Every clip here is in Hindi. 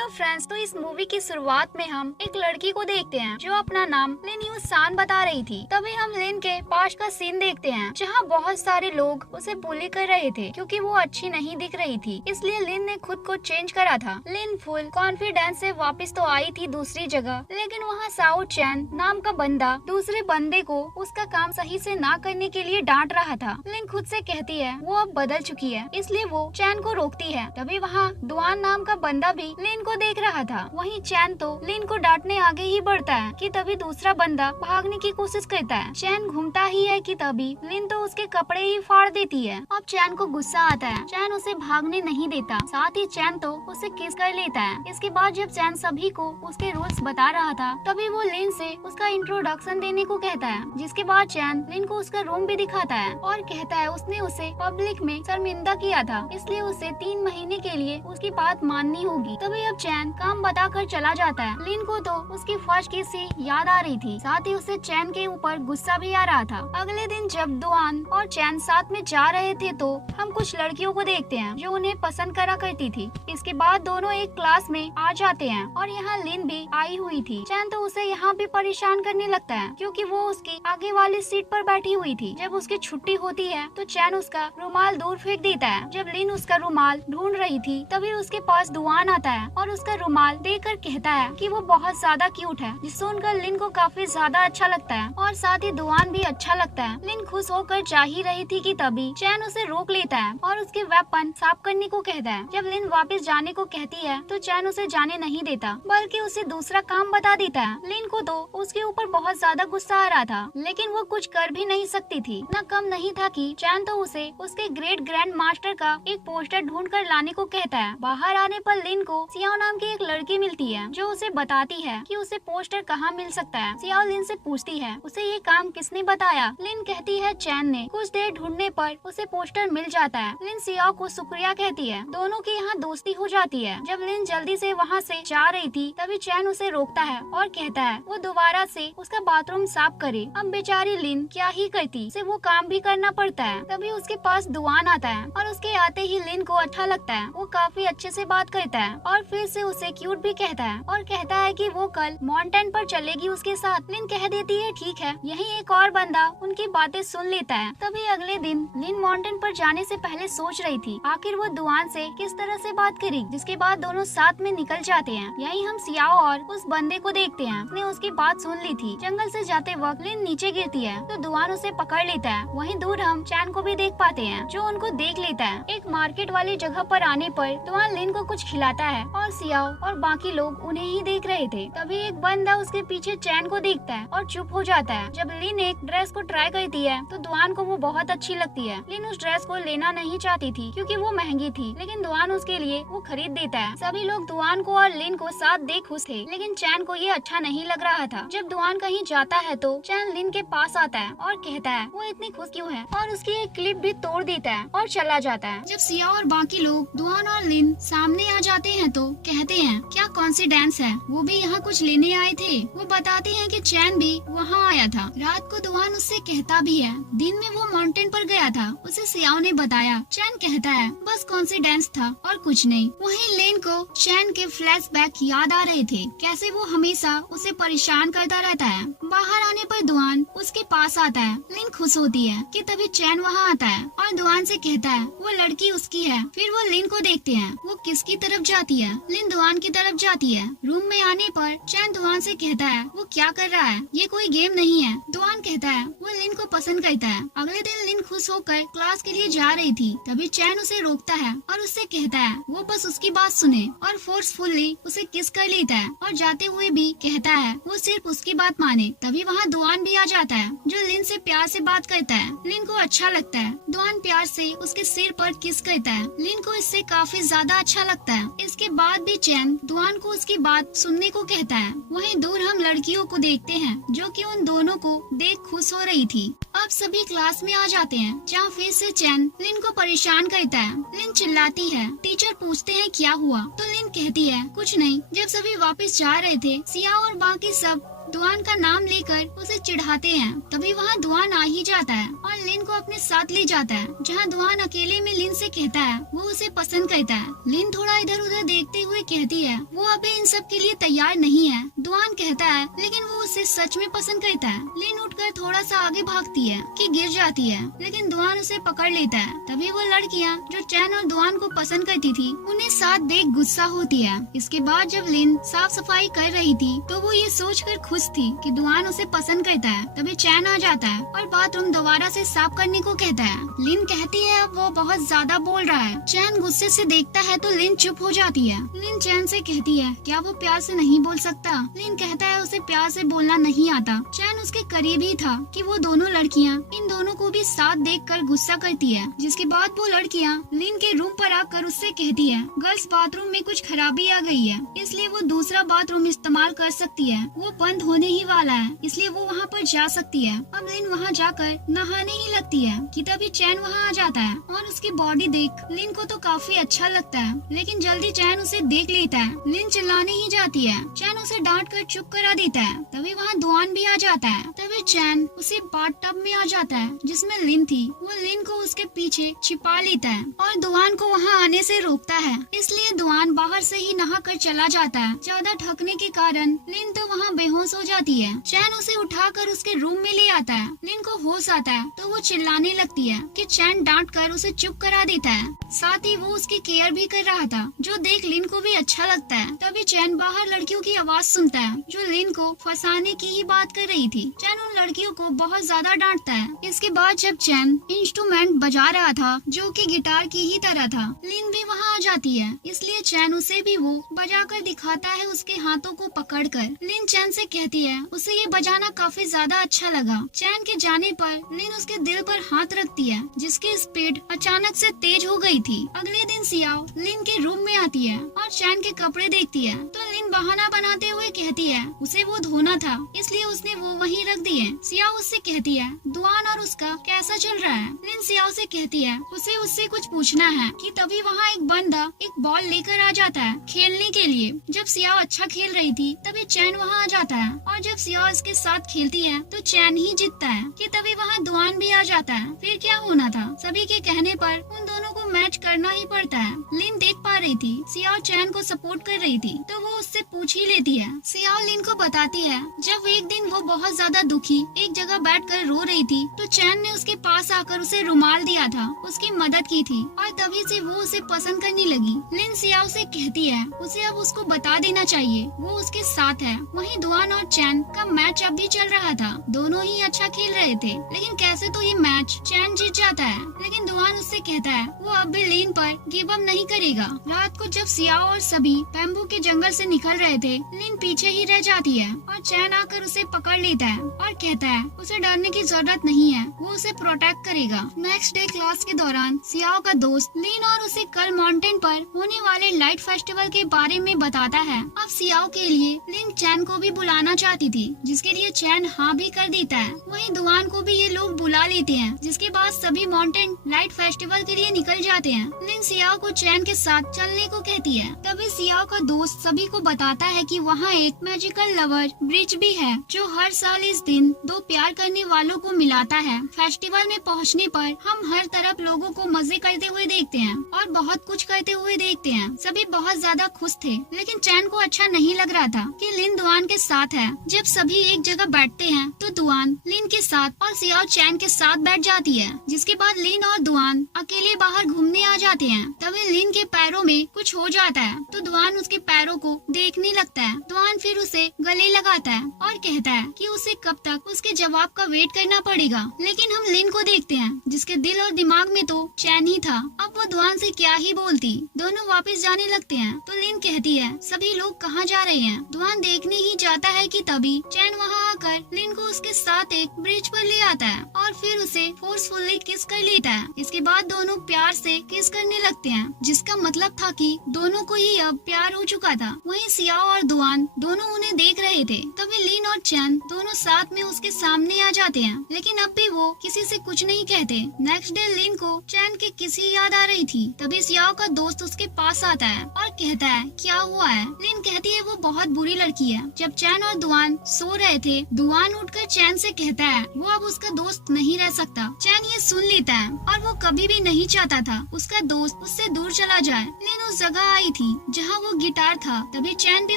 हेलो फ्रेंड्स, तो इस मूवी की शुरुआत में हम एक लड़की को देखते हैं जो अपना नाम लिन यू सान बता रही थी। तभी हम लिन के पास का सीन देखते हैं जहां बहुत सारे लोग उसे बुली कर रहे थे क्योंकि वो अच्छी नहीं दिख रही थी। इसलिए लिन ने खुद को चेंज करा था। लिन फुल कॉन्फिडेंस से वापस तो आई थी दूसरी जगह, लेकिन वहाँ साओ चैन नाम का बंदा दूसरे बंदे को उसका काम सही से ना करने के लिए डांट रहा था। लिन खुद से कहती है वो अब बदल चुकी है, इसलिए वो चैन को रोकती है। तभी वहाँ दुआन नाम का बंदा भी लिन को देख रहा था। वहीं चैन तो लिन को डांटने आगे ही बढ़ता है कि तभी दूसरा बंदा भागने की कोशिश करता है। चैन घूमता ही है कि तभी लिन तो उसके कपड़े ही फाड़ देती है। अब चैन को गुस्सा आता है। चैन उसे भागने नहीं देता, साथ ही चैन तो उसे किस कर लेता है। इसके बाद जब चैन सभी को उसके रूल्स बता रहा था तभी वो लिन से उसका इंट्रोडक्शन देने को कहता है, जिसके बाद चैन लिन को उसका रूम भी दिखाता है और कहता है उसने उसे पब्लिक में शर्मिंदा किया था, इसलिए उसे 3 महीने के लिए उसकी बात माननी होगी। तभी अब चैन काम बताकर चला जाता है। लिन को तो उसकी फर्स्ट किस से याद आ रही थी, साथ ही उसे चैन के ऊपर गुस्सा भी आ रहा था। अगले दिन जब दुआन और चैन साथ में जा रहे थे तो हम कुछ लड़कियों को देखते हैं जो उन्हें पसंद करा करती थी। इसके बाद दोनों एक क्लास में आ जाते हैं और यहाँ लिन भी आई हुई थी। चैन तो उसे यहाँ भी परेशान करने लगता है क्योंकि वो उसकी आगे वाली सीट पर बैठी हुई थी। जब उसकी छुट्टी होती है तो चैन उसका रुमाल दूर फेंक देता है। जब लिन उसका रुमाल ढूंढ रही थी तभी उसके पास दुआन आता है और उसका रुमाल देकर कहता है कि वो बहुत ज्यादा क्यूट है, जिससे सुनकर लिन को काफी ज्यादा अच्छा लगता है और साथ ही दुआन भी अच्छा लगता है। लिन खुश होकर जा ही रही थी कि तभी चैन उसे रोक लेता है और उसके वेपन साफ करने को कहता है। जब लिन वापस जाने को कहती है तो चैन उसे जाने नहीं देता बल्कि उसे दूसरा काम बता देता है। लिन को तो उसके ऊपर बहुत ज्यादा गुस्सा आ रहा था, लेकिन वो कुछ कर भी नहीं सकती थी। न कम नहीं था कि चैन तो उसे उसके ग्रेट ग्रैंड मास्टर का एक पोस्टर ढूंढ कर लाने को कहता है। बाहर आने पर लिन को सियाओ नाम की एक लड़की मिलती है जो उसे बताती है कि उसे पोस्टर कहाँ मिल सकता है। सियाओ लिन से पूछती है उसे ये काम किसने बताया। लिन कहती है चैन ने। कुछ देर ढूंढने पर उसे पोस्टर मिल जाता है। लिन सियाओ को शुक्रिया कहती है। दोनों की यहाँ दोस्ती हो जाती है। जब लिन जल्दी से वहाँ से जा रही थी तभी चैन उसे रोकता है और कहता है वो दोबारा से उसका बाथरूम साफ करे। अब बेचारी लिन क्या ही करती, उसे वो काम भी करना पड़ता है। तभी उसके पास दुआन आता है और उसके आते ही लिन को अच्छा लगता है। वो काफी अच्छे से बात करता है और फिर से उसे क्यूट भी कहता है और कहता है कि वो कल माउंटेन पर चलेगी उसके साथ। लिन कह देती है ठीक है। यही एक और बंदा उनकी बातें सुन लेता है। तभी अगले दिन लिन माउंटेन पर जाने से पहले सोच रही थी आखिर वो दुआन से किस तरह से बात करी, जिसके बाद दोनों साथ में निकल जाते हैं। यही हम सियाओ और उस बंदे को देखते हैं। उसने उसकी बात सुन ली थी। जंगल से जाते वक्त लिन नीचे गिरती है तो दुआन उसे पकड़ लेता है। वहीं दूर हम चैन को भी देख पाते हैं जो उनको देख लेता है। एक मार्केट वाली जगह पर आने पर दुआन लिन को कुछ खिलाता है और सियाओ और बाकी लोग उन्हें ही देख रहे थे। तभी एक बंदा उसके पीछे चैन को देखता है और चुप हो जाता है। जब लिन एक ड्रेस को ट्राई करती है तो दुआन को वो बहुत अच्छी लगती है। लिन उस ड्रेस को लेना नहीं चाहती थी क्योंकि वो महंगी थी, लेकिन दुआन उसके लिए वो खरीद देता है। सभी लोग दुआन को और लिन को साथ देख खुश थे, लेकिन चैन को ये अच्छा नहीं लग रहा था। जब दुआन कहीं जाता है तो चैन लिन के पास आता है और कहता है वो इतनी खुश क्यों है और उसकी एक क्लिप भी तोड़ देता है और चला जाता है। जब सिया और बाकी लोग दुआन और लिन सामने आ जाते हैं तो कहते हैं क्या कॉन्सिडेंस है, वो भी यहाँ कुछ लेने आए थे। वो बताते हैं कि चैन भी वहाँ आया था। रात को दुआन उससे कहता भी है दिन में वो माउंटेन पर गया था, उसे सियाओ ने बताया। चैन कहता है बस कॉन्सिडेंस था और कुछ नहीं। वहीं लिन को चैन के फ्लैशबैक याद आ रहे थे, कैसे वो हमेशा उसे परेशान करता रहता है। बाहर आने पर दुआन उसके पास आता है। लिन खुश होती है कि तभी चैन वहाँ आता है और दुआन से कहता है वो लड़की उसकी है। फिर वो लिन को देखते हैं, वो किसकी तरफ जाती है। लिन दुआन की तरफ जाती है। रूम में आने पर चैन दुआन से कहता है वो क्या कर रहा है, ये कोई गेम नहीं है। दुआन कहता है वो लिन को पसंद करता है। अगले दिन लिन खुश होकर क्लास के लिए जा रही थी, तभी चैन उसे रोकता है और उससे कहता है वो बस उसकी बात सुने और फोर्सफुली उसे किस कर लेता है और जाते हुए भी कहता है वो सिर्फ उसकी बात माने। तभी वहाँ दुआन भी आ जाता है जो लिन से प्यार से बात करता है। लिन को अच्छा लगता है। दुआन प्यार से उसके सिर पर किस करता है। लिन को इससे काफी ज्यादा अच्छा लगता है। इसके बाद भी चैन दुआन को उसकी बात सुनने को कहता है। वहीं दूर हम लड़कियों को देखते हैं जो कि उन दोनों को देख खुश हो रही थी। अब सभी क्लास में आ जाते हैं जहाँ फिर से चैन लिन को परेशान करता है। लिन चिल्लाती है। टीचर पूछते हैं क्या हुआ तो लिन कहती है कुछ नहीं। जब सभी वापस जा रहे थे सिया और बाकी सब दुआन का नाम लेकर उसे चिढ़ाते हैं। तभी वहाँ दुआन आ ही जाता है और लिन को अपने साथ ले जाता है, जहाँ दुआन अकेले में लिन से कहता है वो उसे पसंद करता है। लिन थोड़ा इधर उधर देखते हुए कहती है वो अभी इन सब के लिए तैयार नहीं है। दुआन कहता है लेकिन वो उसे सच में पसंद करता है। लिन उठकर थोड़ा सा आगे भागती है कि गिर जाती है, लेकिन दुआन उसे पकड़ लेता है। तभी वो लड़कियाँ जो चैन और दुआन को पसंद करती थी उन्हें साथ देख गुस्सा होती है। इसके बाद जब लिन साफ सफाई कर रही थी तो वो ये सोचकर खुश थी कि दुआन उसे पसंद करता है। तभी चैन आ जाता है और बाथरूम दोबारा से साफ करने को कहता है। लिन कहती है अब वो बहुत ज्यादा बोल रहा है। चैन गुस्से से देखता है तो लिन चुप हो जाती है। लिन चैन से कहती है क्या वो प्यार से नहीं बोल सकता। लिन कहता है उसे प्यार से बोलना नहीं आता। चैन उसके करीब ही था कि वो दोनों लड़कियां इन दोनों को भी साथ देखकर गुस्सा करती है। जिसके बाद वो लड़कियां लिन के रूम पर आकर उससे कहती है गर्ल्स बाथरूम में कुछ खराबी आ गई है, इसलिए वो दूसरा बाथरूम इस्तेमाल कर सकती है। वो बंद होने ही वाला है, इसलिए वो वहाँ पर जा सकती है। अब लिन वहाँ जाकर नहाने ही लगती है कि तभी चैन वहाँ आ जाता है और उसकी बॉडी देख लिन को तो काफी अच्छा लगता है, लेकिन जल्दी चैन उसे देख लेता है। लिन चिल्लाने ही जाती है। चैन उसे डांट कर चुप करा देता है। तभी वहाँ दुआन भी आ जाता है। तभी चैन उसे बाथटब में आ जाता है जिसमें लिन थी। वो लिन को उसके पीछे छिपा लेता है और दुआन को वहाँ आने से रोकता है, इसलिए दुआन बाहर से ही नहा कर चला जाता है। ज्यादा थकने के कारण लिन तो वहाँ बेहोश हो जाती है। चैन उसे उठाकर उसके रूम में ले आता है। लिन को होश आता है तो वो चिल्लाने लगती है कि चैन डांट कर उसे चुप करा देता है। साथ ही वो उसकी केयर भी कर रहा था, जो देख लिन को भी अच्छा लगता है। तभी चैन बाहर लड़कियों की आवाज सुनता है जो लिन को फंसाने की ही बात कर रही थी। चैन उन लड़कियों को बहुत ज्यादा डांटता है। इसके बाद जब चैन इंस्ट्रूमेंट बजा रहा था जो कि गिटार की ही तरह था, लिन भी वहाँ आ जाती है, इसलिए चैन उसे भी वो बजाकर दिखाता है उसके हाथों को पकड़कर। लिन चैन से कहती है उसे ये बजाना काफी ज्यादा अच्छा लगा। चैन के जाने पर लिन उसके दिल पर हाथ रखती है जिसकी स्पीड अचानक से तेज हो गई थी। अगले दिन सियाओ लिन के रूम में आती है और चैन के कपड़े देखती है तो लिन बहाना बनाते हुए कहती है उसे वो धोना था, इसलिए उसने वो वहीं रख दिए। सियाओ उससे कहती है दुआन और उसका कैसा चल रहा है। लिन सियाओ से कहती है उसे उससे कुछ पूछना है कि तभी वहाँ एक बंदा एक बॉल लेकर आ जाता है खेलने के लिए। जब सियाओ अच्छा खेल रही थी तभी चैन वहाँ आ जाता है और जब सियाओ इसके साथ खेलती है तो चैन ही जीतता है कि तभी वहाँ दुआन भी आ जाता है। फिर क्या होना था, सभी के कहने पर उन दोनों को मैच करना ही पड़ता है। लिन देख पा रही थी सियाओ चैन को सपोर्ट कर रही थी तो वो उससे पूछ ही लेती है। सियाओ लिन को बताती है जब एक दिन वो बहुत ज्यादा दुखी एक जगह बैठकर रो रही थी तो चैन ने उसके पास आकर उसे रुमाल दिया था, उसकी मदद की थी और तभी से वो उसे पसंद करने लगी। लिन सियाओ से कहती है उसे अब उसको बता देना चाहिए वो उसके साथ है। वहीं दुआन और चैन का मैच अब भी चल रहा था, दोनों ही अच्छा खेल रहे थे, लेकिन कैसे तो ये मैच चैन जीत जाता है। लेकिन दुआन उससे कहता है वो अब भी लिन पर गिव अप नहीं करेगा। रात को जब सियाओ और सभी बैम्बू के जंगल से निकल रहे थे, लिन पीछे ही रह जाती है और चैन आकर उसे पकड़ लेता है और कहता है उसे डरने की जरूरत नहीं है, वो उसे प्रोटेक्ट करेगा। नेक्स्ट डे क्लास के दौरान सियाओ का दोस्त लिन और उसे कल माउंटेन पर होने वाले लाइट फेस्टिवल के बारे में बताता है। अब सियाओ के लिए लिन चैन को भी बुलाना चाहती थी, जिसके लिए चैन हाँ भी कर देता है। वहीं दुआन को भी ये लोग बुला लेते हैं, जिसके बाद सभी माउंटेन लाइट फेस्टिवल के लिए निकल जाते हैं। लिन सियाओ को चैन के साथ चलने को कहती है। तभी सियाओ का दोस्त सभी को बताता है कि वहाँ एक मैजिकल लवर ब्रिज भी है जो हर साल इस दिन दो प्यार करने वालों को मिलाता है। फेस्टिवल में पहुँचने पर हम हर तरफ लोगों को मजे करते हुए देखते हैं और बहुत कुछ करते हुए देखते हैं। सभी बहुत ज्यादा खुश थे, लेकिन चैन को अच्छा नहीं लग रहा था कि लिन दुआन के साथ है। जब सभी एक जगह बैठते हैं तो दुआन लिन के साथ और सियाओ चैन के साथ बैठ जाती है, जिसके बाद लिन और दुआन अकेले बाहर घूमने आ जाते हैं। तभी लिन के पैरों में कुछ हो जाता है तो दुआन उसके पैरों को देखने लगता है। दुआन फिर उसे गले लगाता है और कहता है कि उसे कब तक उसके जवाब का वेट करना पड़ेगा। लेकिन हम लिन को देखते हैं जिसके दिल और दिमाग में तो चैन ही था। अब वो दुआन से क्या ही बोलती। दोनों वापस जाने लगते हैं तो लिन कहती है सभी लोग कहाँ जा रहे हैं। दुआन देखने ही जाता है कि तभी चैन वहाँ आकर लिन को उसके साथ एक ब्रिज पर ले आता है और फिर उसे फोर्सफुली किस कर लेता है। इसके बाद दोनों प्यार से किस करने लगते हैं, जिसका मतलब था कि दोनों को ही अब प्यार हो चुका था। वहीं सियाओ और दुआन दोनों उन्हें देख रहे थे। तभी लिन और चैन दोनों साथ में उसके सामने आ जाते हैं, लेकिन अब भी वो किसी से कुछ नहीं कहते। नेक्स्ट डे लिन को चैन की किसी याद आ रही थी। तभी सियाओ का दोस्त उसके पास आता है और कहता है क्या हुआ है। लिन कहती है वो बहुत बुरी लड़की है। जब चैन और दुआन सो रहे थे, दुआन उठकर चैन से कहता है वो अब उसका दोस्त नहीं रह सकता। चैन ये सुन लेता है और वो कभी भी नहीं चाहता था उसका दोस्त उससे दूर चला जाए। लिन उस जगह आई थी जहाँ वो गिटार था। तभी चैन भी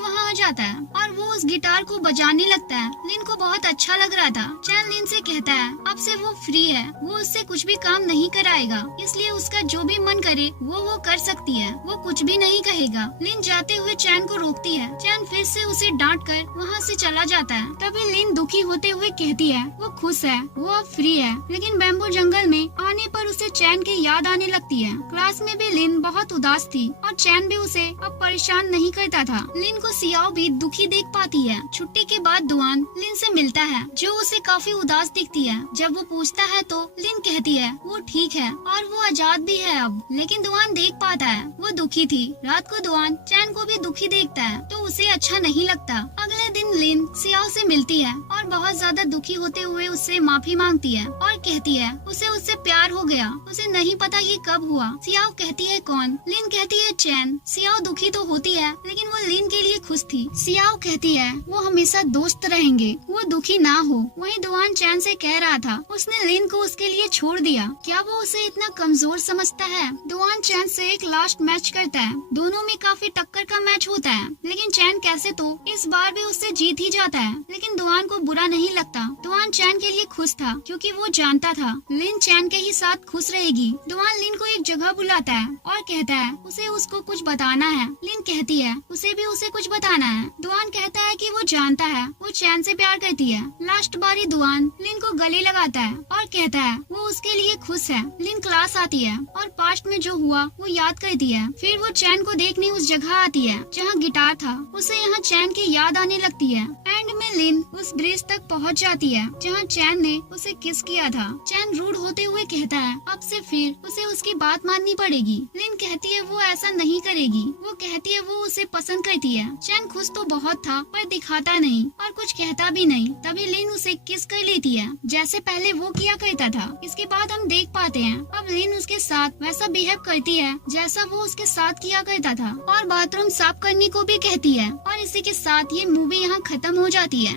वहाँ आ जाता है और वो उस गिटार को बजाने लगता है। लिन को बहुत अच्छा लग रहा था। चैन लिन से कहता है अब से वो फ्री है, वो उससे कुछ भी काम नहीं कराएगा, इसलिए उसका जो भी मन करे वो कर सकती है, वो कुछ भी नहीं कहेगा। लिन जाते हुए चैन को रोकती है। चैन फिर से उसे डांट कर वहाँ से चला जाता है। तभी लिन दुखी होते हुए कहती है वो खुश है, वो अब फ्री है, लेकिन बैम्बू जंगल में आने पर उसे चैन की याद आने लगती है। क्लास में भी लिन बहुत उदास थी और चैन भी उसे अब परेशान नहीं करता था। लिन को सियाओ भी दुखी देख पाती है। छुट्टी के बाद दुआन लिन से मिलता है जो उसे काफी उदास दिखती है। जब वो पूछता है तो लिन कहती है वो ठीक है और वो आजाद भी है अब, लेकिन दुआन देख पाता है वो दुखी थी। रात को दुआन चैन को भी दुखी देखता है तो उसे अच्छा नहीं लगता। अगले दिन लिन सियाओ से मिलती है और बहुत ज्यादा दुखी होते हुए उससे माफी मांगती है और कहती है उसे उससे प्यार हो गया। उसे नहीं पता ये कब हुआ। सियाओ कहती है कौन? लिन कहती है चैन। सियाओ दुखी तो होती है लेकिन वो लिन के लिए खुश थी। सियाओ कहती है वो हमेशा दोस्त रहेंगे, वो दुखी ना हो। वहीं दुआन चैन से कह रहा था उसने लिन को उसके लिए छोड़ दिया, क्या वो उसे इतना कमजोर समझता है? दुआन चैन से एक लास्ट मैच करता है। दोनों में काफी टक्कर का मैच होता है, लेकिन चैन कैसे तो इस बार भी उससे जीत ही जाता है। लेकिन दुआन को बुरा नहीं लगता। दुआन चैन के लिए खुश था क्योंकि वो जानता था लिन चैन के ही साथ खुश रहेगी। दुआन लिन को एक जगह बुलाता है और कहता है उसे उसको कुछ बताना है। लिन कहती है उसे भी उसे कुछ बताना है। दुआन कहता है कि वो जानता है वो चैन से प्यार करती है। लास्ट बारी दुआन लिन को गले लगाता है और कहता है वो उसके लिए खुश है। लिन क्लास आती है और पास्ट में जो हुआ वो याद करती है। फिर वो चैन को देखने उस जगह आती है जहाँ गिटार था। उसे यहाँ चैन की याद आने लगती है। एंड में लिन उस ब्रिज तक पहुँच जाती है जहाँ चैन ने उसे किस किया था। चैन रूड होते हुए कहता है अब से फिर उसे उसकी बात माननी पड़ेगी। लिन कहती है वो ऐसा नहीं करेगी। वो कहती है वो उसे पसंद करती है। चैन खुश तो बहुत था पर दिखाता नहीं और कुछ कहता भी नहीं। तभी लिन उसे किस कर लेती है जैसे पहले वो किया करता था। इसके बाद हम देख पाते हैं अब लिन उसके साथ वैसा बिहेव करती है जैसा वो उसके साथ किया करता था और बाथरूम साफ करने को भी कहती है। और इसी के साथ ये मूवी यहाँ खत्म हो जाती है।